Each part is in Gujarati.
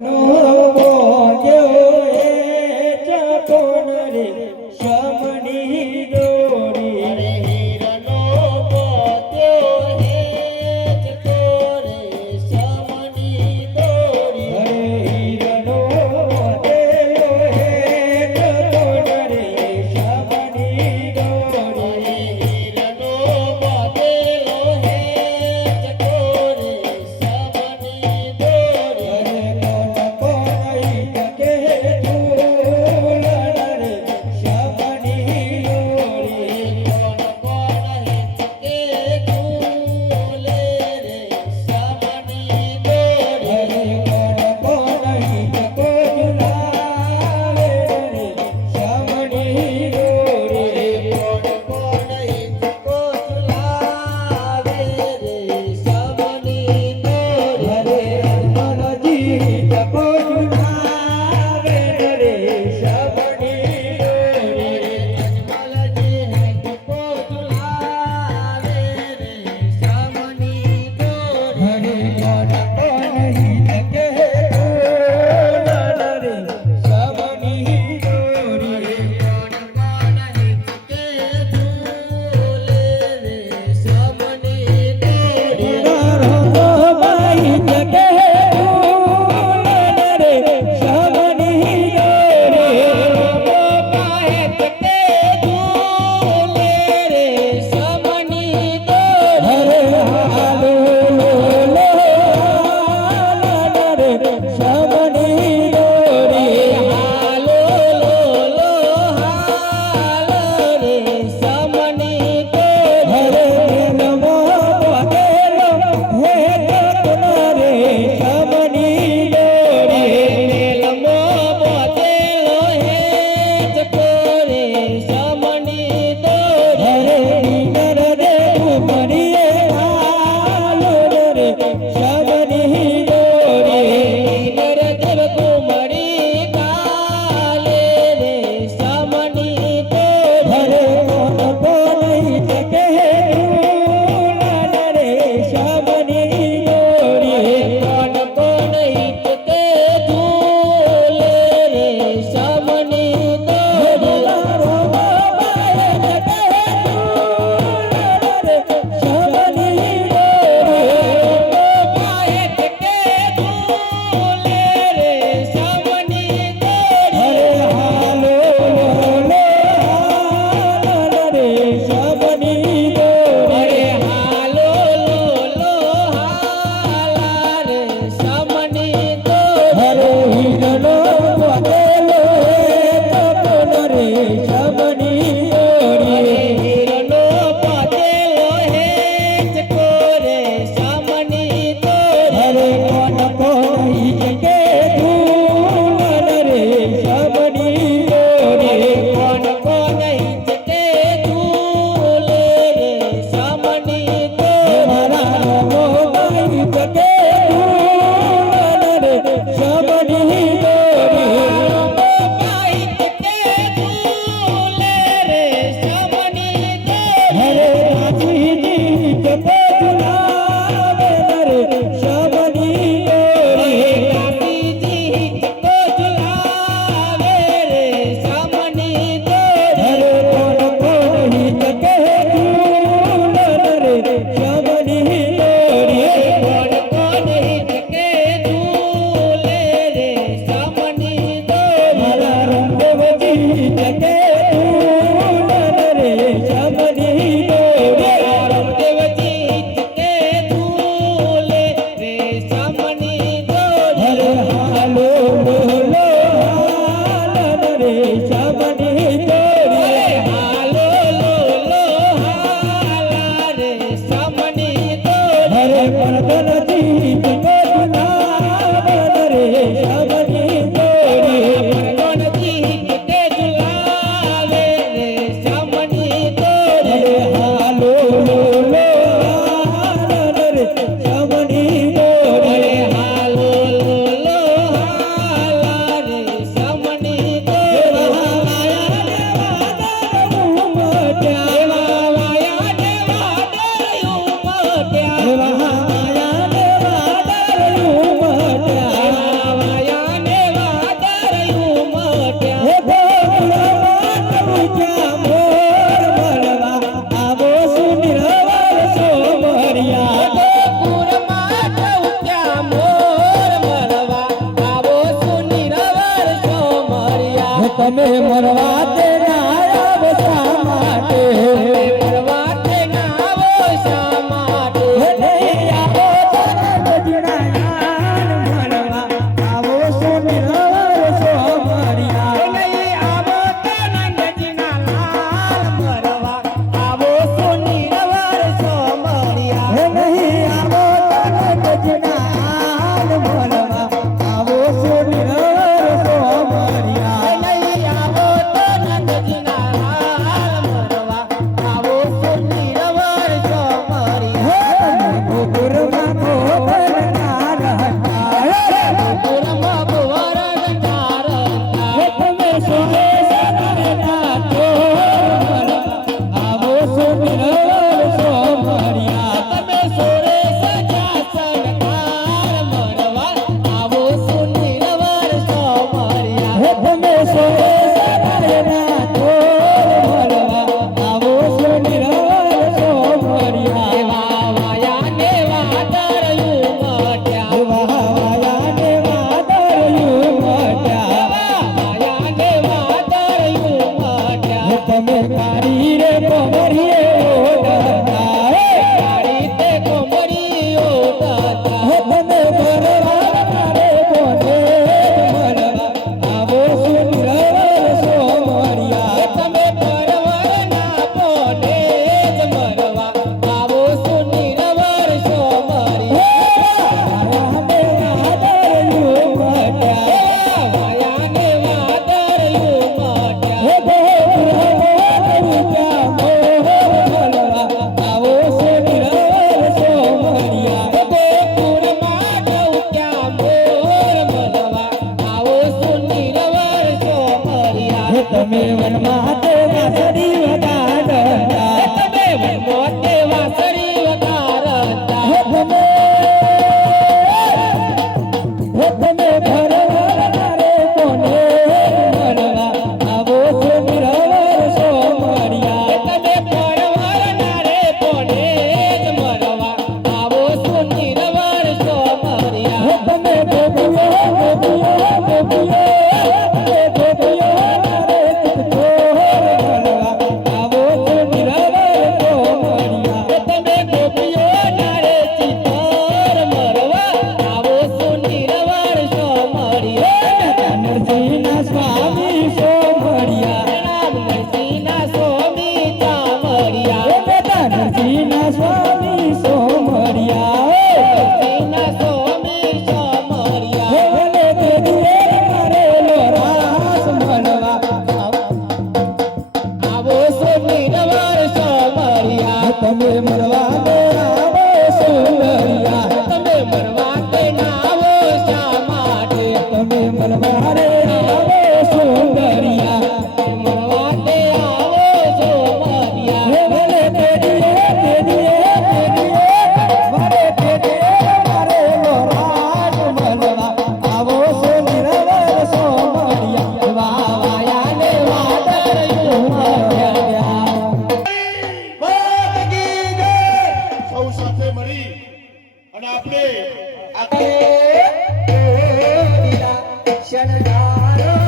Thank you. તમે મરવા તે ના આવો શા માટે મરવા તે ના આવો શા માટે નહીં આવો તો નજના યાર મરવા આવો સુનિરવર સોમરિયા નહીં આવો તો નંદજીના લાલ મરવા આવો સુનિરવર સોમરિયા નહીં આવો તો નજના યાર મરવા આવો સુનિરવર સોમરિયા નહીં આવો તો નંદજીના લાલ મરવા આવો સુનિરવર સોમરિયા ગોકુળમાં ગોવર્ધન હતા ગોકુળમાં ગોવર્ધન હતા તમે સોને સદરના તો આવો સુનિરવર સોમરિયા તમે સોરે સજા સરકાર મરવા આવો સુનિરવર સોમરિયા તમે સોને સદરના તો આવો સુનિરવર સોમરિયા એવા વાયા ને વાદળયું મટ્યા વાયા ને વાદળયું મટ્યા વાયા ને વાદળયું મટ્યા તમે કાળી રે કોમરીએ ઓઢતા કાળી તે કોમરીઓ દાતા તમે ભરવા રે કોને મરવા આવો સુનિરવર સોમરિયા તમે પરવરના પોને જ મરવા આવો સુનિરવર સોમરિયા વાયા ને વાદળયું મટ્યા ગોકુળમાં ડઉક્યા મોર મરવા આવો સુનિરવર સોમરિયા તમે વનમાં તે વાસળી વગાડતા તમે મોતે વાસળી વગાડતા તમે ભરવા રે કોને મરવા આવો સુનિરવર સોમરિયા તમે પરવરના રે પોને જ મરવા આવો સુનિરવર સોમરિયા તમે ગોપીઓ રે મરવા આવો સુનિરવર સોમરિયા તમે ગોપીઓના રે ચિત્તોર મરવા આવો સુનિરવર સોમરિયા નરસિંહના સ્વામી સોમરિયા રામ નરસિંહના સ્વામી ચામરિયા બેટા નરસિંહના સ્વામી સોમરિયા નરસિંહના સ્વામી ચામરિયા ભલે તે દિયે મારેલો રાસ મનવા આવો સુનિરવર સોમરિયા તમે મરવા દે આવો સુંદરિયા તમે મરવા તે નાવો શા માટે તમે મરવા રે આવો સુંદરિયા મરવા તે આવો સોમરિયા ભલે તે દિયે મારે તે દિયે મારેલો રાસ મનવા આવો સુંદરવર સોમરિયા વાયા ને વાદળયું મટ્યા સૌ સાથે મળી અને આપણે હલકારો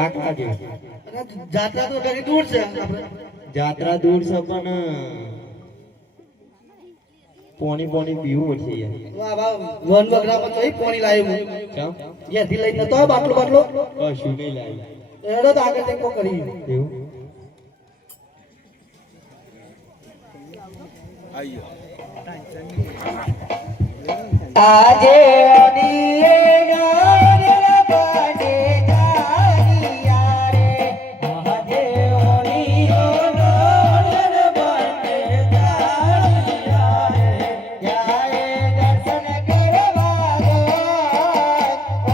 થાક લાગે અને જાત્રા તો ઘણી દૂર છે આપણે. જાત્રા દૂર છે પણ પોણી પીવું પડશે યાર. વાહ વાહ વન વગરા પર તો પાણી લાવ્યો હું. ચમ ત્યાંથી લઈને નતો આવ્યો બાટલો. કશું નહીં લાવી એડો તો આગળ ટેકો કરી. એવું આજે અડીએ ગાયલા પાડે ગારિયા રે આજે ઓણીઓ ગાયલા પાડે ગારિયા રે જાય દર્શન કરવા ગો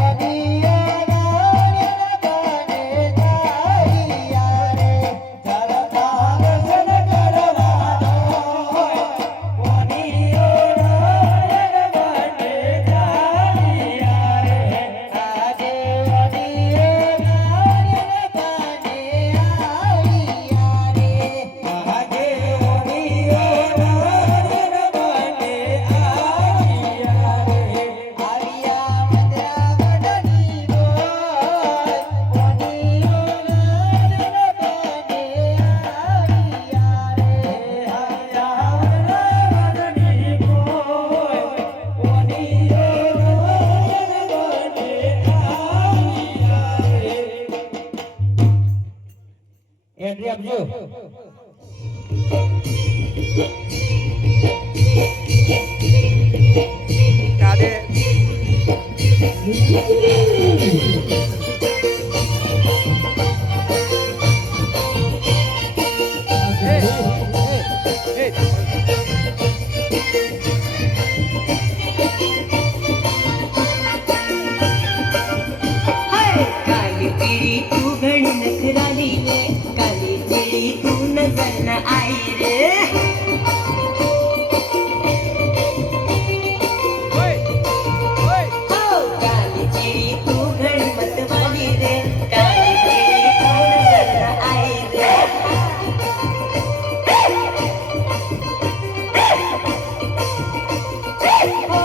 અડીએ ગાયલા પાડે ગારિયા રે ચાલતા દર્શન કરવા ગો ઓણીઓ એન્ટ્રી આપજો. काली पीड़ी तू घड़ी नखराली रे काली पीड़ी तू नजर न आई रे काली पीड़ी तू घड़ी मत वाली रे काली पीड़ी तू नजर न आई रे ओ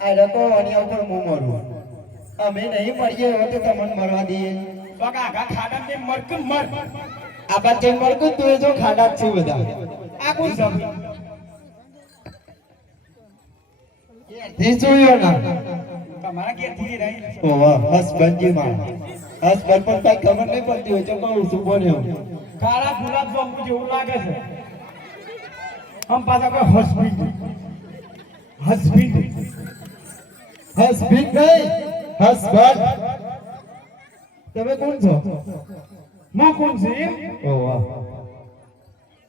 આ રતો અનિયા ઉપર હું મરું અમે નહીં મરીએ હવે તો તમને મરવા દઈએ બગા આખા ખાડા તે મરકું મર આ બાદ જે મરકું તું જો ખાડા જ છે બધા આ કોણ સબ તે જોયો ના તમારા કે થી રહી ઓવા હસબન્ડ માં હસબન્ડ પણ કઈ ખબર નહીં પડતી હોય તો કહું છું બોલ્યો કાળા ગુલાબ જાંબુ જેવું લાગે છે હમ પાછા કોઈ હસબન્ડ હસબન્ડ નહીં હસબન્ડ તમે કોણ છો હું કોણ છે ઓવા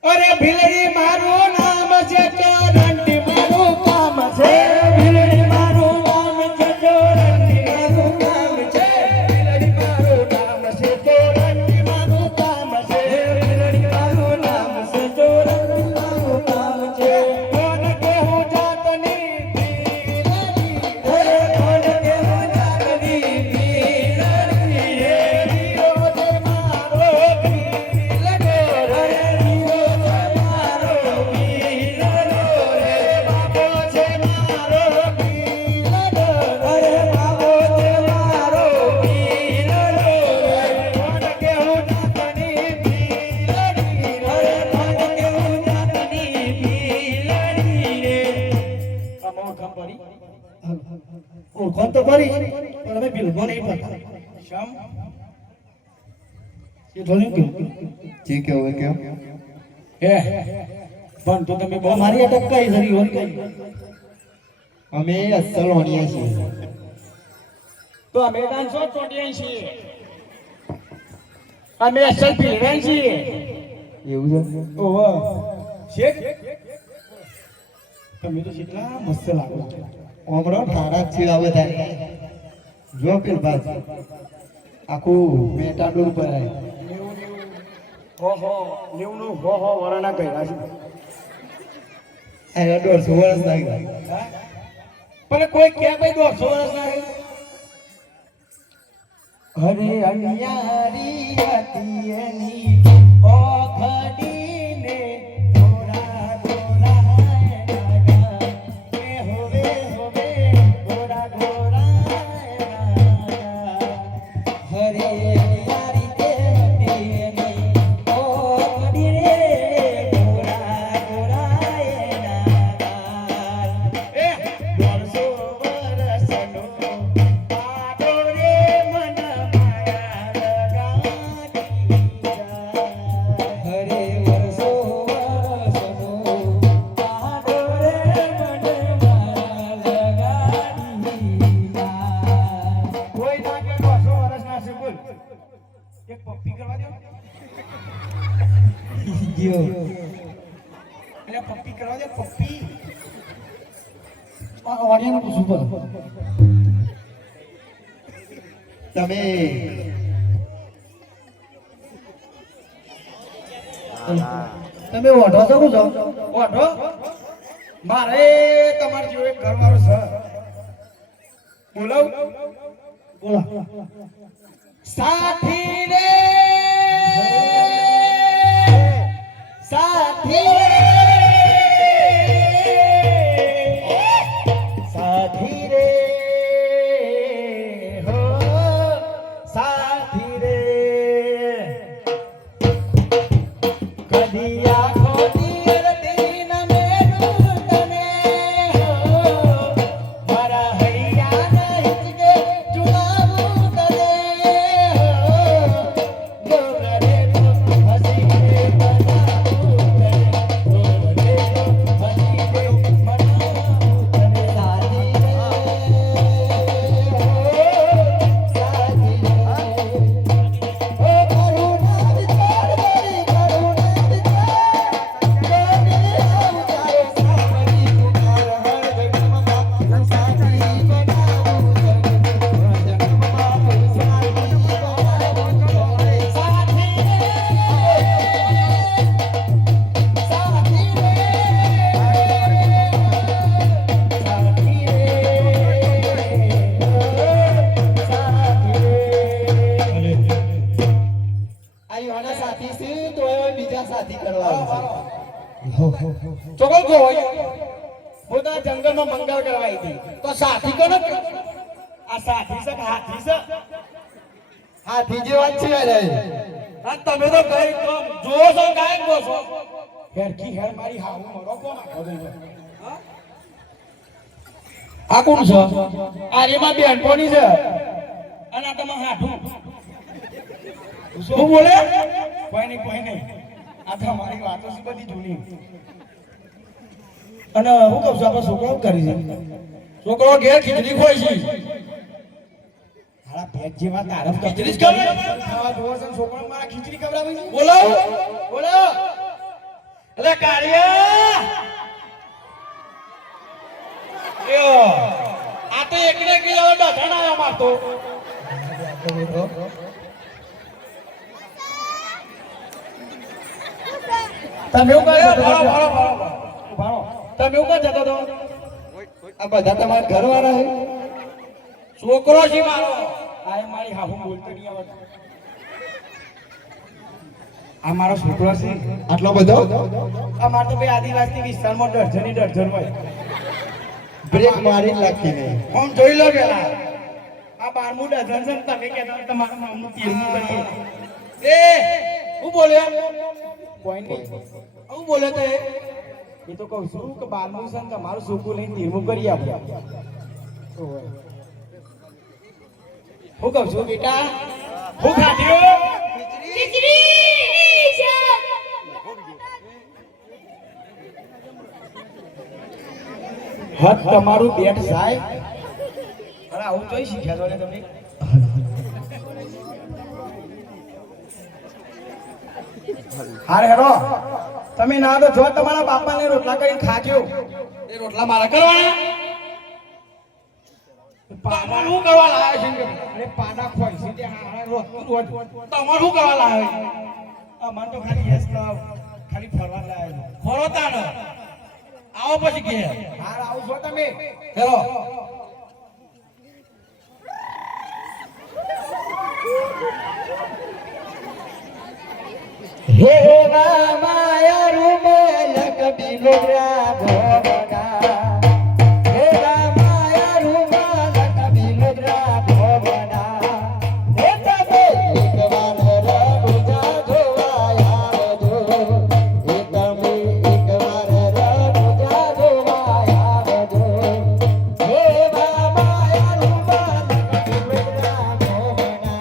અરે ભીલડી મારું નામ છે ચોરંટી મારું કામ છે ભીલડી મારું નામ છે ચોરંટી મારું કામ છે ભીલડી મારું નામ છે ચોરંટી મારું કામ છે ભીલડી મારું નામ છે ચોરંટી મારું કામ છે કોણ કેવું જાતની ભીલડી અરે કોણ કેવું જાતની ભીલડી રે હીરો છે મારો ભીલડો રે હીરો ઓળખાણ તો કરી પણ અમે બિલકુલ નહીં પડતા એ થોડું કેવું જે કેવું કેવું પણ તો તમે બહુ મારી અટક કઈ ખરી હોય કઈ અમે અસલ ઓણિયા છીએ તો અમે 384 છીએ અમે અસલ ભીલવાન છીએ એવું છે ઓહો શેઠ તમે તો કેટલા મસ્ત લાગો છો ઓમરો ઠાડા છે આ બધા જો પેલ બાજ આખું મેટાડોર પર આવે ઓહો 90 હો વરાના કર્યા છે આ 150 વર્ષ થઈ ગયા પણ કોઈ કે ભાઈ 200 વર્ષ ના હરે અન્યારી હતી એની ઓખડીને ગોરા ગોરા રાજા કે હોવે હોવે ગોરા ગોરા રાજા હરે અન્યારી હતી એની ઓખડીને ગોરા ગોરા રાજા એ 150 વર્ષનો પાડો રે મન માયા લગાડી હરે વર્ષો વર્ષનો પાડો રે મન માયા લગાડી કોઈ ના કે 100 વર્ષ ના છે બોલ એક પપ્પી કરવા દો ગયો એટલે પપ્પી કરવા દો પપ્પી ઓડિયન્સ પૂછું પર તમે તમે ઓઢો છો શું છો ઓઢો મારે તમાર જેવો એક ઘરવાળો છે બોલાવ બોલા સાથી રે સાથી રે સાથી રે હો સાથી રે કદી આખો દીર દિન મેરું તને હો મારા હૈયા નહીં કે જુવાવું તને હો હું તો આ જંગલમાં મંગળ કરવા આવી હતી તો સાથી કોને આ સાથી છે કે હાથી છે હાથી જેવા જ છે અરે આ તમે તો કઈ જોવો છો ગાયક ગો છો હેરકી હેર મારી હાવું મરો કોણ આખો દે આ કોણ છે આ રેમાં બેનપોની છે અને આ તમે હાઠું શું બોલે કોઈ નહીં આ તો મારી વાતો છે બધી જૂની અને હું કહું છું આપણે છોકરો કરી છે છોકરો ઘેર ખીચડી ખોઈ છે હાલા પેટ જેવા તારફ ખીચડી ખાવા જોવો છે છોકરો મારા ખીચડી ખવડાવી છે બોલો એટલે કાળિયા યો આ તો એકને કે હવે ડઢણ આવ્યો મારતો તમે એવું કહો તમે એવું કહો જતો તો આ બધા તમારા ઘરવાળા હે છોકરો છે મારો આ મારી હાહુ બોલતો નહીં આવડતો આ મારો છોકરો છે આટલો બધો આ માર તો ભાઈ આદિવાસી વિસ્તારમાં દર્જન હોય બ્રેક મારી લાગતી નહીં આમ જોઈ લો પેલા આ 12મું ડઝન છે ને તમે કહેતા હોય તમારા નામનું 13મું કરીએ એ હું બોલ્યો કોઈ નહીં હું બોલ્યો તો એ તો કહું છું કે 12મું છે ને તમારું છોકરું લઈને 13મું કરી આપણે હું કહું છું બેટા હું ખાધ્યો હદ તમારું બેટ જાય અરે આવું જોઈ શીખ્યા છો ને તમે હારે હેરો તમે ના તો જો તમારા બાપાને રોટલા કરી ખાજો એ રોટલા મારા કરવાના પાડા હું કરવા લાવ્યો છે અરે પાડા ખોઈ છે તે હારા રોજ તમાર શું કરવા લાવ્યો મને તો ખાલી યસ ખાલી ફરવા લાવ્યો ફરો તાનો આવો પછી કે હાર આવું છો તમે હેરો હે માયા રૂમે લકબી લોરા ભોગના હે માયા રૂમા લકબી લોરા ભોગના હે તમે એકવાર રડુજા જોવાયા જો હે તમે એકવાર રડુજા જોવાયા જો હે માયા રૂમા લકબી લોરા ભોગના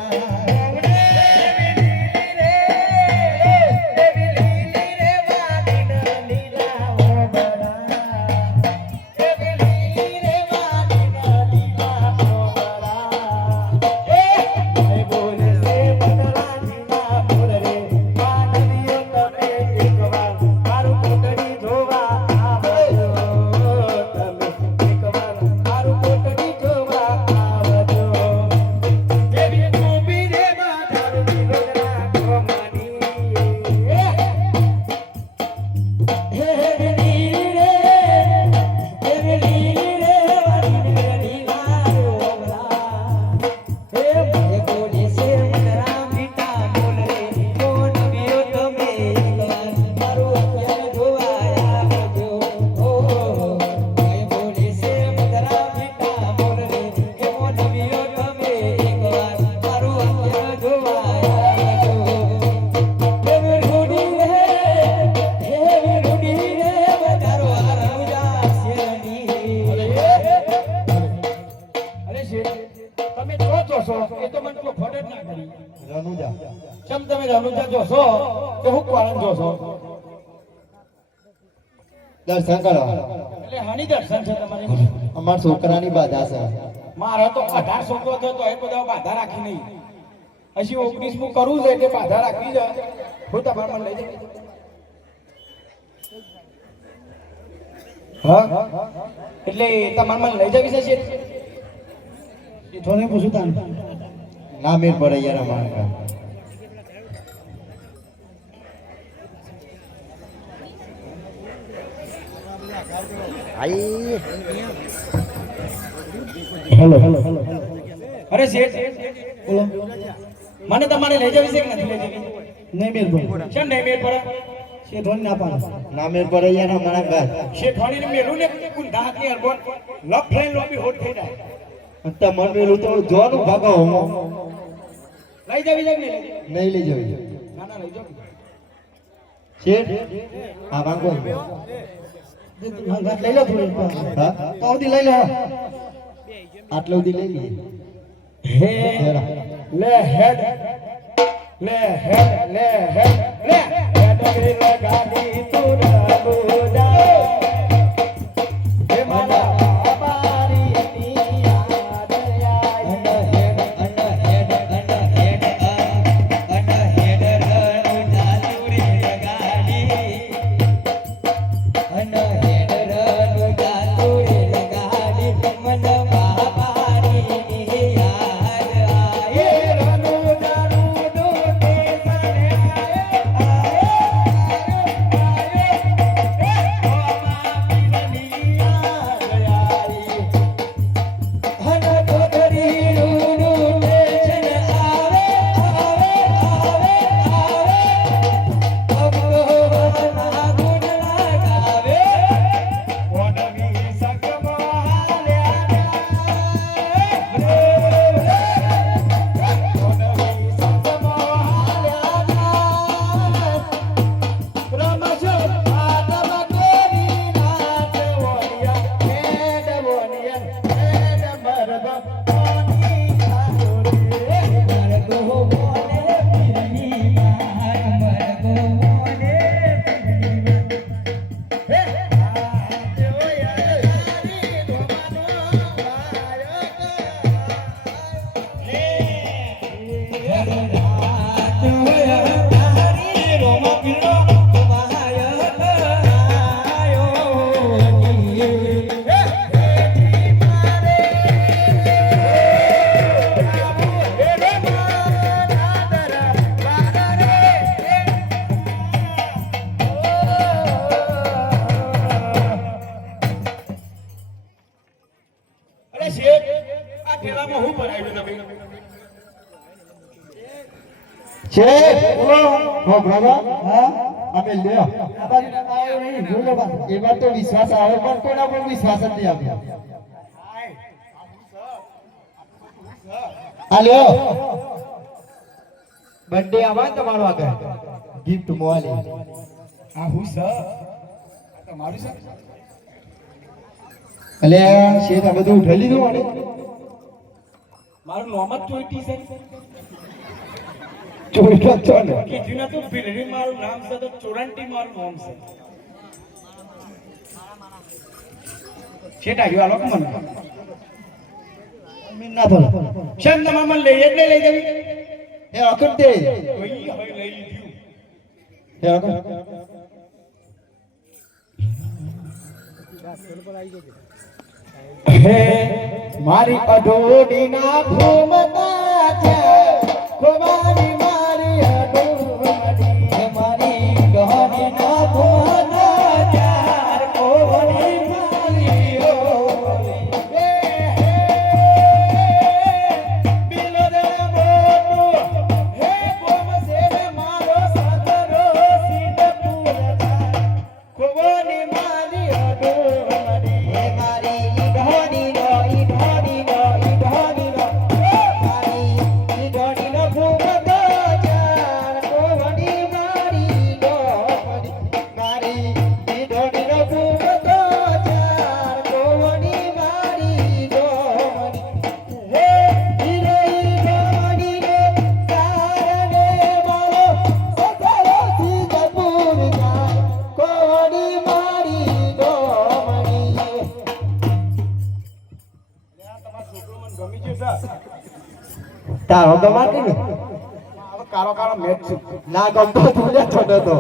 દર્શન કરો એટલે હાની દર્શન છે તમારે અમાર છોકરાની બાધા છે મારા તો 18 છોકરો થયો તો એ બધા બાધા રાખી નહીં હજી 19મું કરવું છે એટલે બાધા રાખવી છે હું તમારે મને લઈ જાય હા એટલે તમારે મને લઈ જવી છે થોને પૂછું તાન ના મેર પડે યાર અમારા હેલો અરે શેઠ બોલો મને તમારે લઈ જવી છે કે નથી લઈ જવી નહીં મેર બોલો કેમ નહીં મેળ પડે શેઠોને ના પાડે નામે પર અહીંયા ના મણા ગાત શેઠવાણીને મેલું ને કુંડા હાથની અરબોન લપ લઈને લોબી હોટ થઈ જાય અંત મન મેલું તો જોવાનું ભાગો હું લઈ જાવી જાય ને નહીં લઈ જવી ના ના લઈ જાવ શેઠ આ વાંગો લઈ લો થોડું હા તો સુધી લઈ લો આટલો સુધી લઈ લઈએ હે લે હેડ લે હેડ લે હેડ લે હેડ રે ગાડી તું રબુડા હે મારા અમારી ની યાદ આઈ શેઠ બોલો હો બ્રાહ્મણ હા અમે લ્યો આ બાજુ આવ્યો નહીં જોઈ લો પાછું. એમાં તો વિશ્વાસ આવે પણ કોઈના પર વિશ્વાસ જ નહીં આવે આ લ્યો બર્થડે આવા ને તમારો આગળ ગિફ્ટ મોલી આ હું સ આ તમારું છે એટલે શેઠ આ બધું ઉઠાઈ લીધું આને મારું નામ જ ચોઈટી છે ચોરી તો છો ને કીધું ના તું ભીલડી મારું નામ છે તો ચોરંટી મારું નામ છે છેટા ગયો લોક મને મીન ના બોલો શેમ તમાર મને લઈ એટલે લઈ જવી એ અખંડ દે કોઈ હવે લઈ લીધું એ અખંડ હે મારી અડોડી ના ભૂમતા છે ખોવાની મારી અડોડી મારી ગહની ના ભૂમતા ચાર ખોવાની મારી ઓલી હે બિલો દે બોટુ હે બોમ સે મારો સતરો સીધપુર ખોવાની મારી અડોડી હે મારી ઢોડી નો ઈ ઢોડી નો ઈ ઢોડી નો મારી ઈ ઢોડી નો ભૂમતો ચાર કોવડી મારી ઢોડી મારી ઈ ઢોડી નો ભૂમતો ચાર કોવડી મારી ઢોડી હે ઈ રે ઈ ઢોડી ને કારણે મારો સતરો સીધપુર જાય કોવડી મારી ઢોડી તારો ગમાતી ને કાળો કાળો મેચ છે ના ગમતો તું લે છોડો તો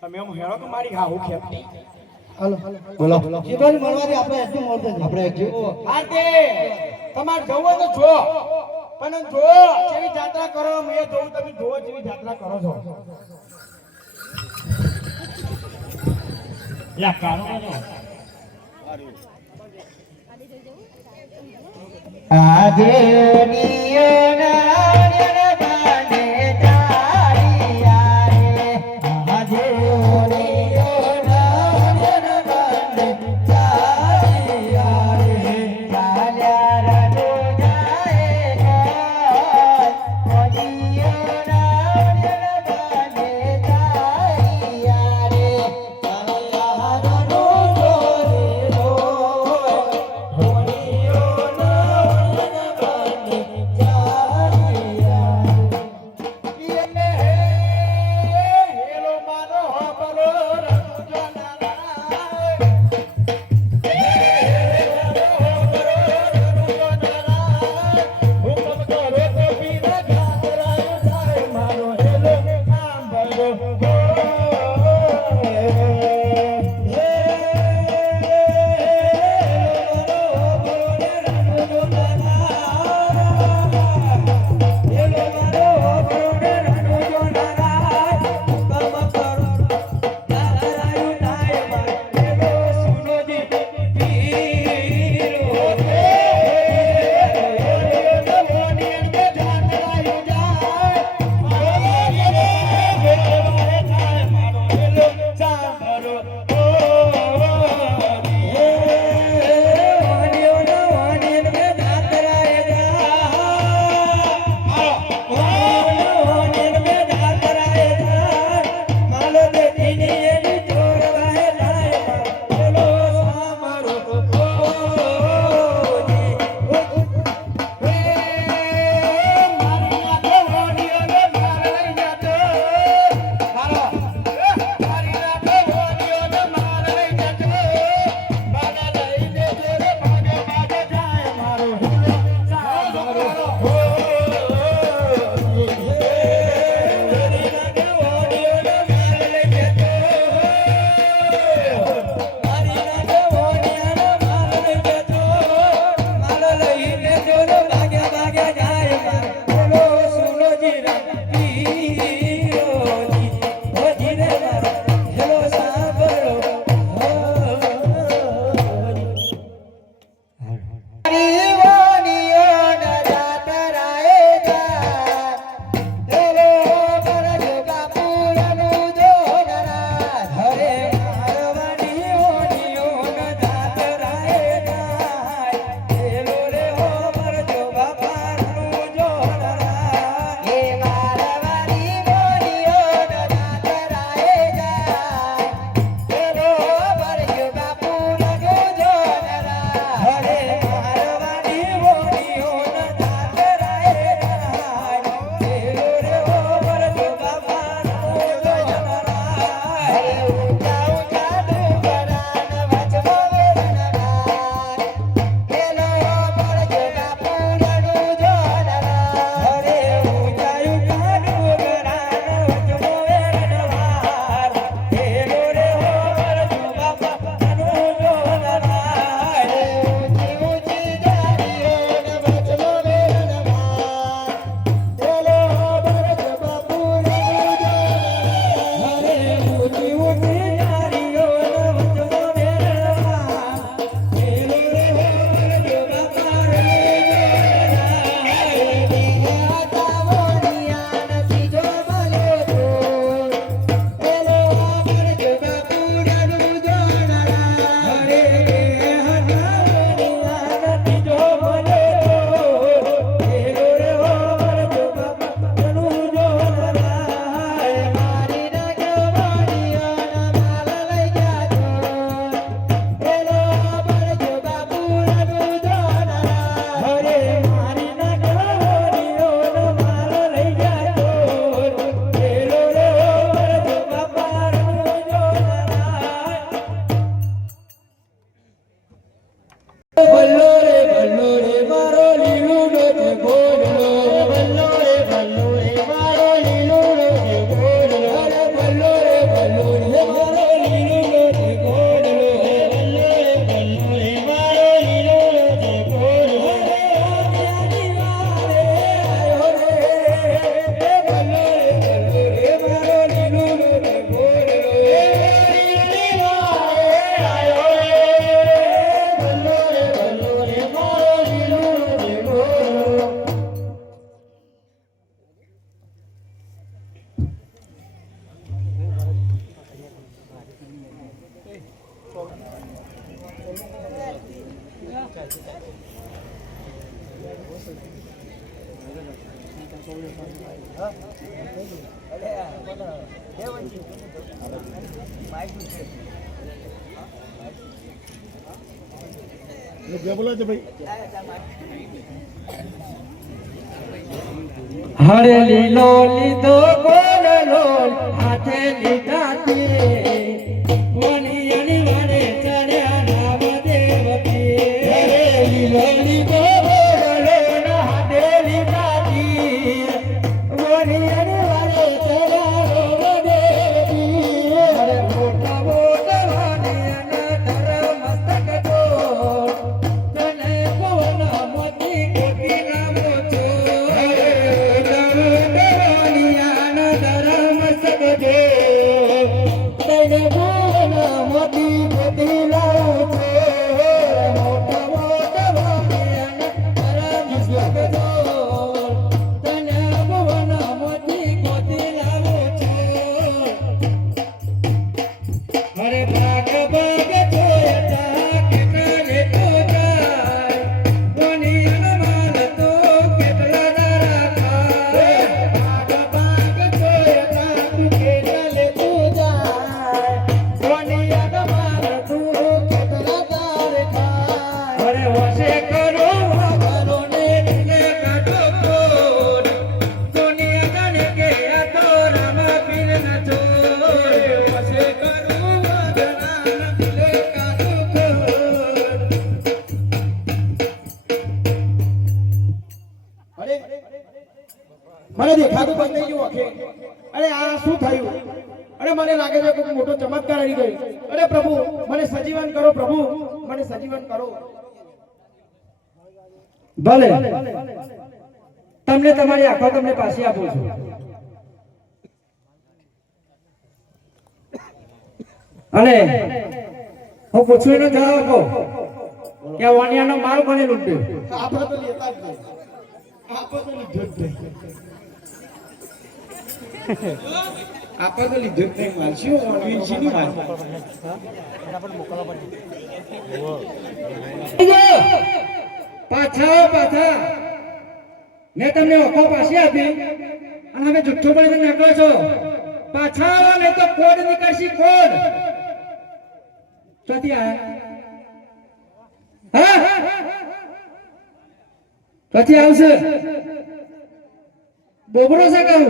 તમે એમ હેરો કે મારી હા હું ખેપટી હાલો બોલો જે બાજુ મળવાથી આપણે એટલું મળશે આપણે એક આતે તમાર જવો તો જો પણ જો જેવી જાત્રા કરો મેં જોઉં તમે જો જેવી જાત્રા કરો છો યા કાળો કાળો આજનીયો નાણ્ય બાને તારી આરે ભલ્લો રે મારો લીલુડો છે ગોરલો. ભલ્લો રે મારો લીલુડો છે ગોરલો. અરે ભલ્લો રે મારો લીલુડો છે ગોરલો. ભલ્લો રે મારો લીલુડો છે ગોરલો. અરે આદિ વારે આયો રે. ભલ્લો રે મારો લીલુડો છે ગોરલો. આદિ વારે આયો રે. ભલ્લો રે મારો લીલુડો છે ગોરલો. હરે લીલો લીધો ગોરલો હાથે લીધા તે વણિયાની વારે ચડ્યા નામ દેવતી. હરે લીલો લીધો ગોરલો હાથે લીધા તે વણિયાની વારે ચડ્યા નામ દેવતી. હરે મોટા મોટા વાણિયાના ધર મસ્તક ડોળ તને પવન મોતી કોટી નામો છો. હરે ભાગ ભાગ જોયતા કેટલા લેતો જાય દુનિયાનો માલ તો કેટલા દારા ખાય. ભાગ ભાગ જોયતા તું કેટલા લેતો જાય દુનિયાનો માલ તું કેટલા દારા ખાય. હરે વસે કરો વાગરો ને દિલે કાઢો કોડ દુનિયા જાણે કે આ તો રામા પીર ન ચોર. વસે કરો મને દેખાતું બંધ થઈ ગયું આખે. અરે આ શું થયું? અરે મને લાગે છે કોઈ મોટો ચમત્કાર આવી ગયો. અરે પ્રભુ મને સજીવન કરો, પ્રભુ મને સજીવન કરો. ભલે તમને તમારી આંખો તમને પાછી આપું છું. અને હું પૂછું એનો જવાબ આપો કે આ વાણિયાનો માલ કોને લૂંટ્યો? આપણે તો લેતા જ નહીં. આપણે તો લીધો જ નહીં. આપણે તો લીધો જ નહીં. માલ શું વાણિયાની માલ? પાછા મેં તમને ઓખો પાછી આપી અને હવે જુઠ્ઠો પણ તમે નીકળો છો. પાછા આવો નહીં તો કોડ નીકળશી કોડ. ક્યાંથી આયા? હા ક્યાંથી આવશે? બોબરો છે કહું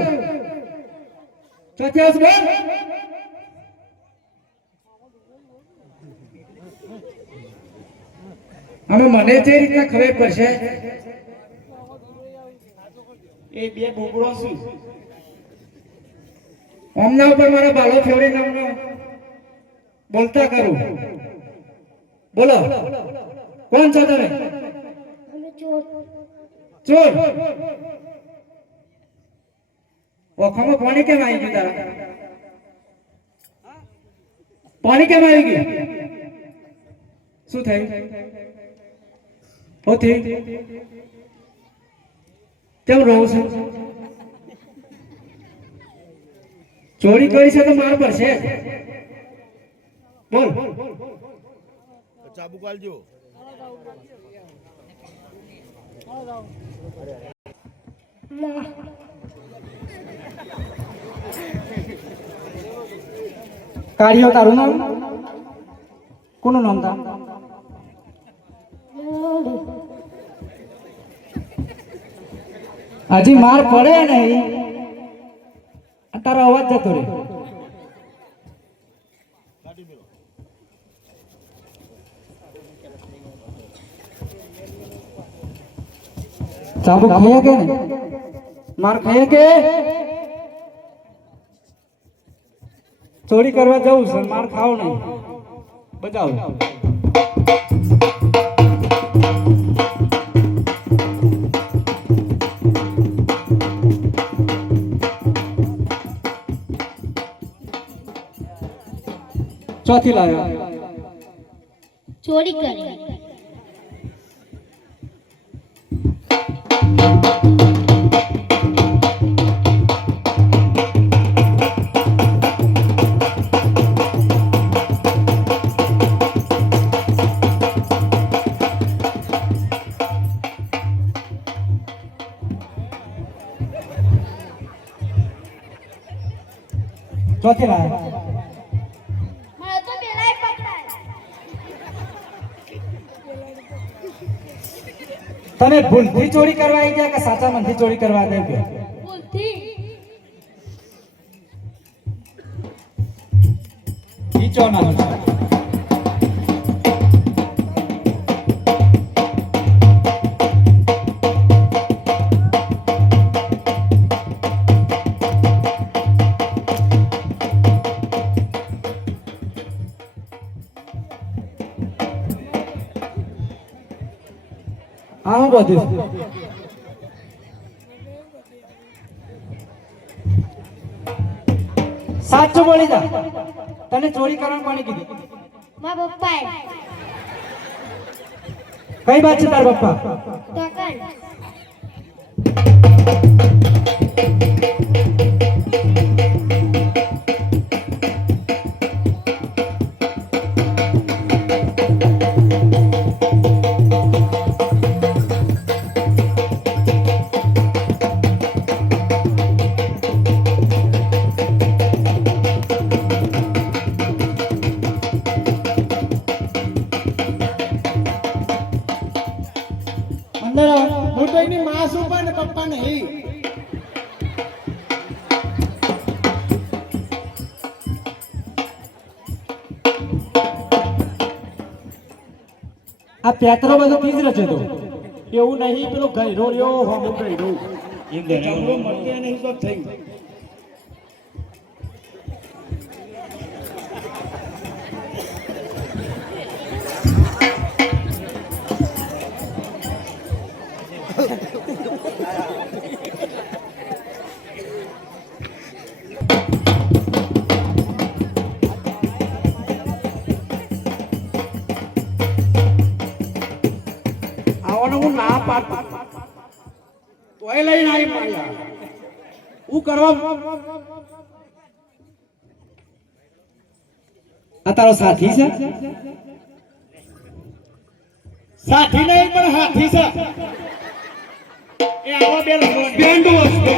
ક્યાંથી આવશે? બોલ. આમાં મને જે રીતના ખબર પડશે એ બે બોબડો શું? અમના ઉપર મારા બાલો ફેવરી નામનો બોલતા કરું. બોલો કોણ છો તમે? ચોર. ઓખામાં પાણી કેમ આવી ગયું તારા? પાણી કેમ આવી ગયું? શું થયું? હોતી કેમ રહું છું? ચોરી કરી છે તો માર પડશે. બોલ. ચાબુ કાલજો. કાર્યો તારું નામ? કોનું નામ તા? હજી માર પડે નહીં તારો અવાજ જતો રે. ચાબુક ખાઈએ કે ને માર ખાઈએ કે ચોરી કરવા જવું છે માર ખાવ નહીં બજાવ ચોથી લાવ્યો ચોરી કરી ચોથી લાવ્યો મારે તો પેલાય પકડાય તને ભૂલથી ચોરી કરવા આવી ગયા કે સાચા મનથી ચોરી કરવા આવી ગયા ભૂલથી ઈચો ના હા હું બધું સાચું બોલી જા તને ચોરી કરવાનું કોણે કીધું મારા પપ્પાએ કઈ વાત છે તાર પપ્પા ટકર અંદર હું તો એની માં છું પણ પપ્પા નહીં. આ પેતરો બધો તીજ રચે તો એવું નહીં પેલો ગયરો રહ્યો હોમો ગયરો ચામડો મળતે નહીં તો થઈ આવવાનું હું ના પાડતો તોય લઈને આવી માયા હું કરવા આ તારો સાથી છે સાથી નહીં પણ હાથી છે એ આવા બે બેન્ડો હશે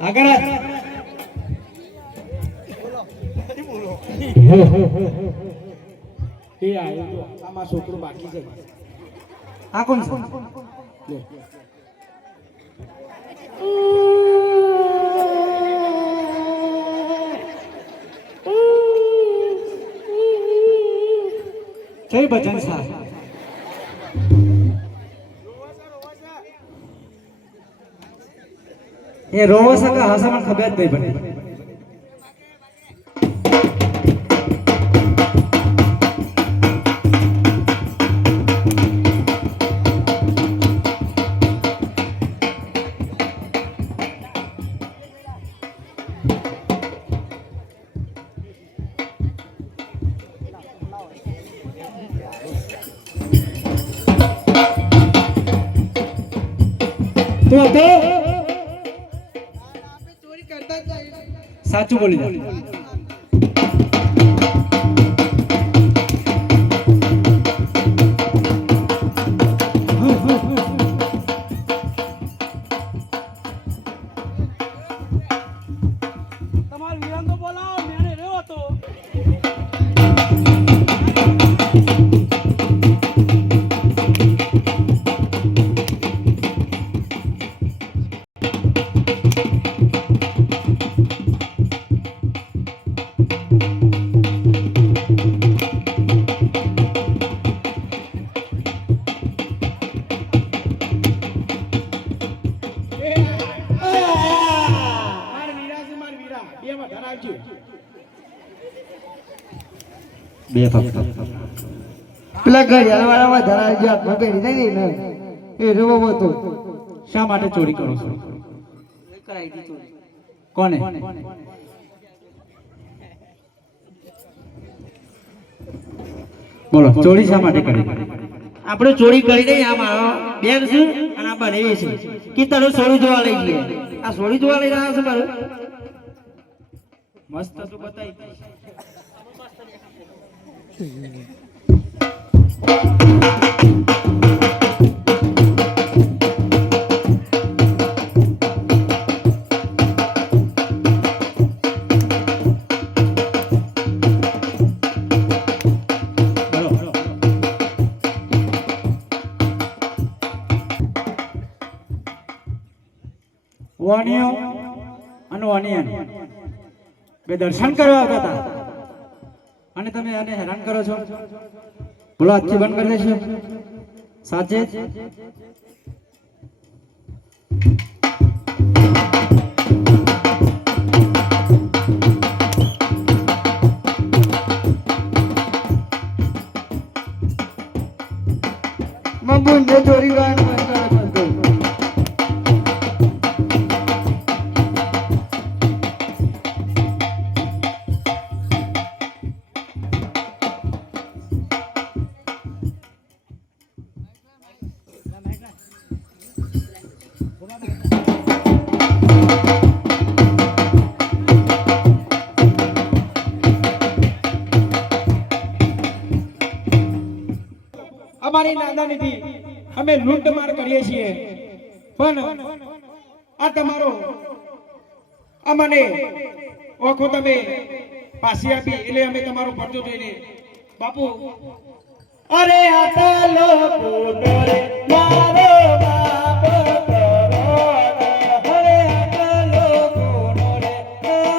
આગળ એ આવ્યો જો આમાં છોકરો બાકી છે આ કોણ છે લે. કઈ ભજન છે એ રોવો છે કે હશે મને ખબર જ નહીં પડે તું હતો સાચું બોલી જા તમાર વિરાંદો બોલાવો મેને રહ્યો તો બે ફક્ત પેલા ઘડિયાળ વાળામાં ધરાવી જે હાથમાં પહેરી જાય ને એ રેવો હતો. શા માટે ચોરી કરો છો? કોને? બોલો, ચોરી શા માટે કરી? આપણે ચોરી કરી દઈએ. આ મારો બેગ છે અને આ બનેવી છે કે તને સોળી જોવા લઈ જઈએ. આ સોળી જોવા લઈ રહ્યા છે મારું. મસ્ત તો બતાવી. વાણિયો અને વાણિયાન બે દર્શન કરવા આવતા હતા અને તમે આને હેરાન કરો છો. બોલો, આજથી બંધ કરી દેશો? સાચે જ? મબુંજે ચોરી કરવાનું બંધ કરો. અમારી નાદાનીથી અમે લૂંટમાર કરીએ છીએ, પણ આ તમારો અમને ઓખો તમે પાછી આપી એટલે અમે તમારો પડતો જોઈને બાપુ અરે આતા લોકો ડરે મારો બાપ કરો અરે આતા લોકો ડરે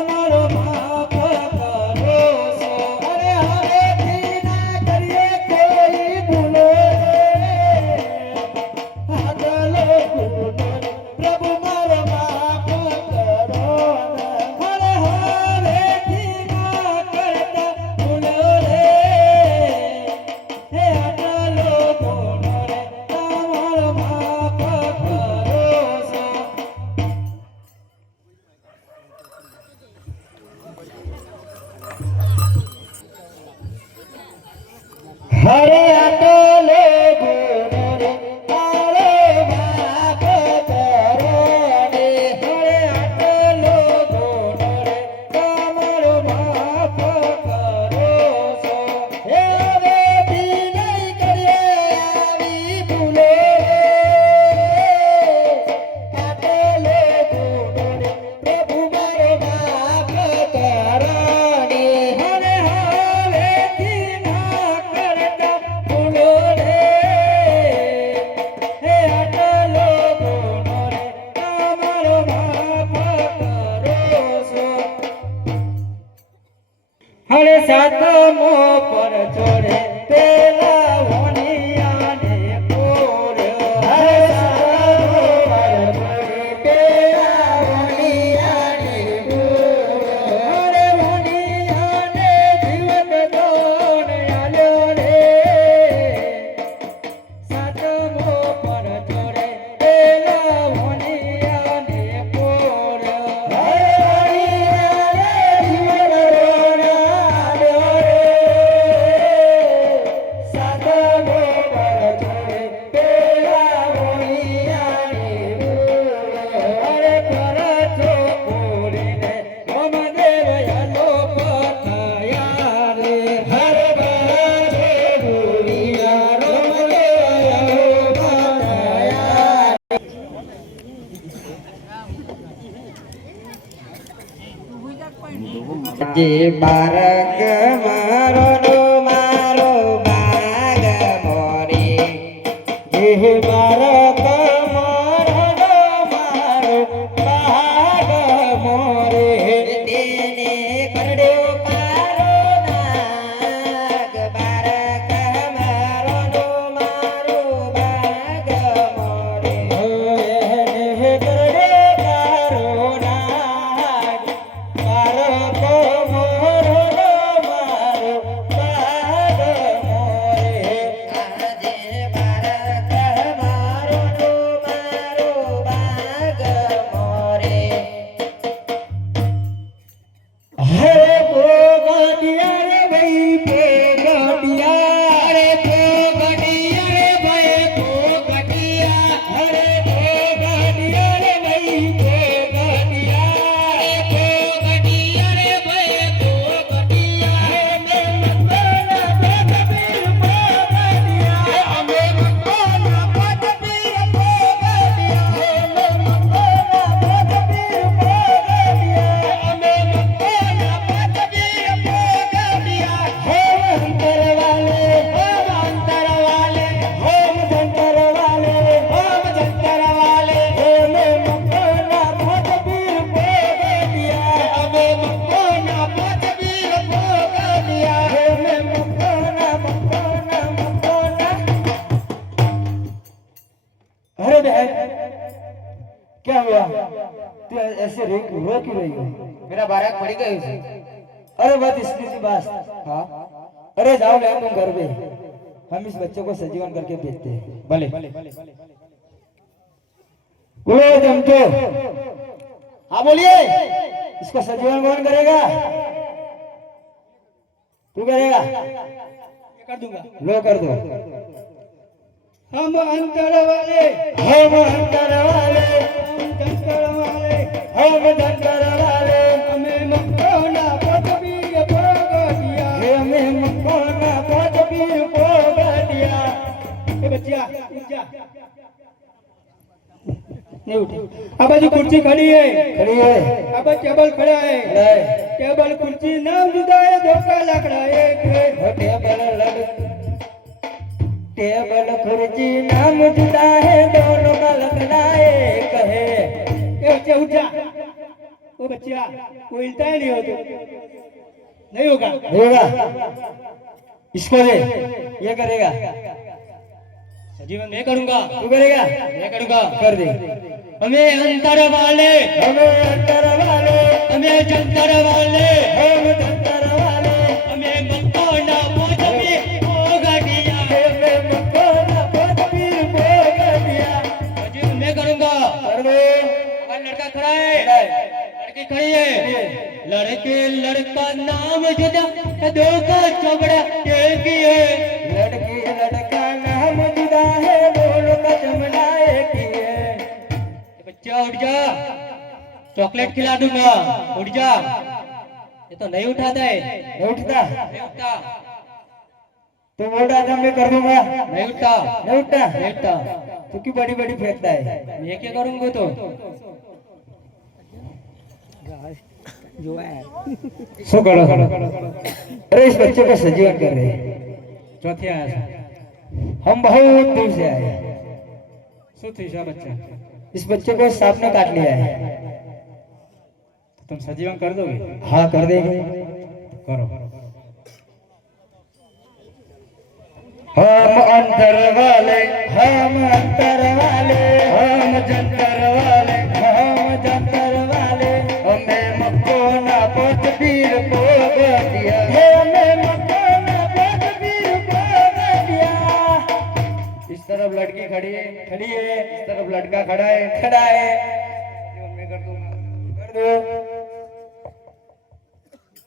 મારો બાપ કરો અરે હવેથી ના કરીએ કોઈ ભૂલો આતા લોકો ડરે પ્રભુ મારો બાપ કરો અરે હવેથી ના કરતા ભૂલો રે હે આતા લોકો ડરે તમારો બાપ કરો હરે આટલે ગુણરે તારો બાપ કરો ને હરે આટલો ગુણરે તમારો બાપ કરો છો હે હવે વિનય કરીએ આવી ભૂલો આટલે ગુણરે પ્રભુ મારો બાપ કરો ને હરે હવેથી ના કરતા ભૂલો રે હે આટલો ગુનો રે તમારો બાપ કરો છો હરે સાતમો પર ચોરે પેલા વણિયાને પૂર્યો હરે સાતમો પર ચોરે પેલા વણિયાને પૂર્યો હરે વણિયાને જીવન દોન આલ્યો રે સાતમો પર ચોરે પેલા વણિયાને પૂર્યો હરે વણિયાને જીવન દોન આલ્યો રે સાતમો પર ચોરે પેલા વણિયાને પૂર્યો હરે પરચો પૂરીને રામદેવ યાલો પથાયા રે હરે પરચો પૂરીયા રામદેવ યાલો પથાયા જે બારક મારો નો મારો બાગ મોરે જે બારક મારો નો મારો બાગ મોરે તેને કરડ્યો કારો નાગ બારક મારો નો મારો બાગ મોરે એને કરડ્યો કારો નાગ બારક મોરો નો क्या हुआ? तू ऐसे रो क्यों रही हो? मेरा बारात पड़ी गई है। अरे बात इसकी सी बात। हाँ अरे जाओ ले तुम घर पे, हम इस बच्चे को सजीवन करके भेजते हैं। भले बोलो जमतो। हाँ बोलिए, इसको सजीवन कौन करेगा? तू करेगा? कर दूंगा। लो कर दो। हम अंतर वाले, हम अंतर वाले, हम जंतर वाले, हम जंतर वाले, हमें मक्खोना पदवीर भोग दिया। हमें मकोना पदवीर को दिया। ए बच्चिया उठ जा। नहीं उठे। अब जी कुर्सी खड़ी है, खड़ी है, अब टेबल खड़ा है। टेबल कुर्सी नाम जुदा है, धोखा लकड़ा एक है। टेबल कुर्सी नाम जुदा है, दोनों का लगना एक है। ए बच्चे उठ जा। ओ बच्चिया कोई हिलता ही नहीं हो तो नहीं होगा। होगा, इसको दे, ये करेगा। सजीवन मैं करूंगा। तू करेगा? मैं करूंगा। कर दे। हमें अंतर वाले, हमें अंतर वाले, हमें जंतर वाले, हम जंतर वाले, हमें मक्खोना पदवीर भोग दिया। हमें मकोना पदवीर को दिया। सजीवन मैं करूंगा। कर दे। और लड़का खड़ा है, लड़की खड़ी है। लड़के लड़का नाम जुदा, दो का चबड़ा एक ही है। लड़की लड़का नाम जुदा है, दोनों का जमना एक ही है। बच्चा उठ जा, चॉकलेट खिला दूंगा। उठ जा। ये तो नहीं उठाता है। नहीं उठता? नहीं उठता, तो बोल रहा था मैं कर दूंगा। नहीं उठता, नहीं उठता? नहीं उठता। तू क्यों बड़ी बड़ी फेंकता है? मैं क्या करूंगा तो? सो करो। अरे इस बच्चे को सजीवन कर रहे हैं। चौथे आया था। हम बहुत दूर से आए हैं। शू थी शा बच्चा? इस बच्चे को सांप ने काट लिया है। तुम सजीवन कर दोगे? हाँ कर देंगे। करो। हम अंतर वाले, हम अंतर वाले, हम जंतर वाले, हम जंतर वाले, हमें मकोना पदवीर को दिया। हमें मकोना पदवीर को दिया। इस तरफ लड़की खड़ी है, खड़ी है, इस तरफ लड़का खड़ा है, खड़ा है। मैं कर दूंगा। कर दो।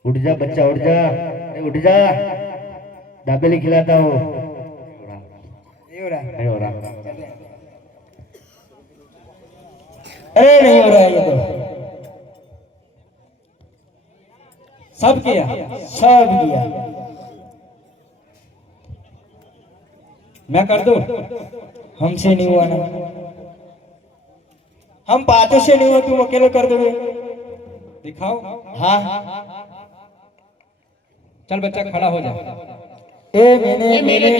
उठ जा बच्चा, उठ जा। अरे उठ जा, दाबेली खिलाता हूँ। नहीं हो रहा। अरे नहीं हो रहा है ये तो। सब किया। सब किया। मैं कर दूं? हमसे नहीं हुआ ना, हम बातों से नहीं हुआ, तुम अकेले कर दोगे? दिखाओ। हाँ। चल बच्चा खड़ा हो जा। मैंने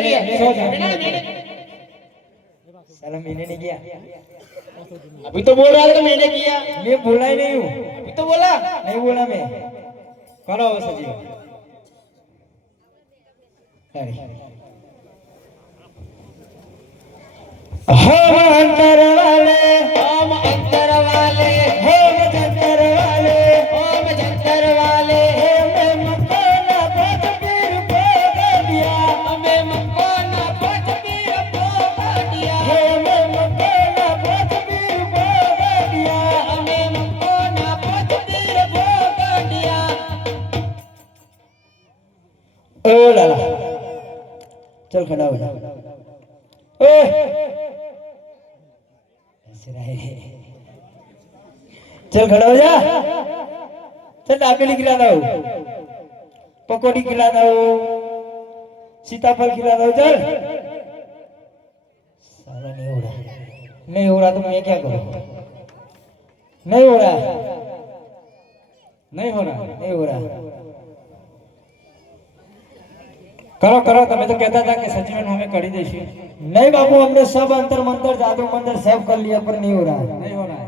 किया। सो जा। साला मैंने नहीं किया। अभी तो बोल रहा था मैंने किया। मैं बोला ही नहीं हूँ। अभी तो बोला। नहीं बोला मैं। करो सजीवन। हम अंतर वाले, हम अंतर वाले, हम जंतर वाले, हम जंतर वाले, हमें मकोना पदवीर को दिया। हमें मकोना पदवीर भोग दिया। हमें मकोना पदवीर को दिया। हमें मकोना पदवीर भोग दिया। ओ लाला, चल खड़ा हो जा। ऐसे रहे। चल खड़ा हो जा। चल दाबेली खिलाता हूँ, पकौड़ी खिलाता हूँ, सीताफल खिलाता हूँ। चल। साला नहीं हो रहा, नहीं हो रहा तो मैं क्या करूँ? नहीं हो रहा, नहीं हो रहा। नहीं हो रहा। करो करो। તમે તો કહેતા હતા કે સજીવન અમે કરી દઈશું। नहीं बाबू, हमने सब अंतर मंत्र जादू मंत्र सब कर लिया पर नहीं हो रहा। नहीं हो रहा है।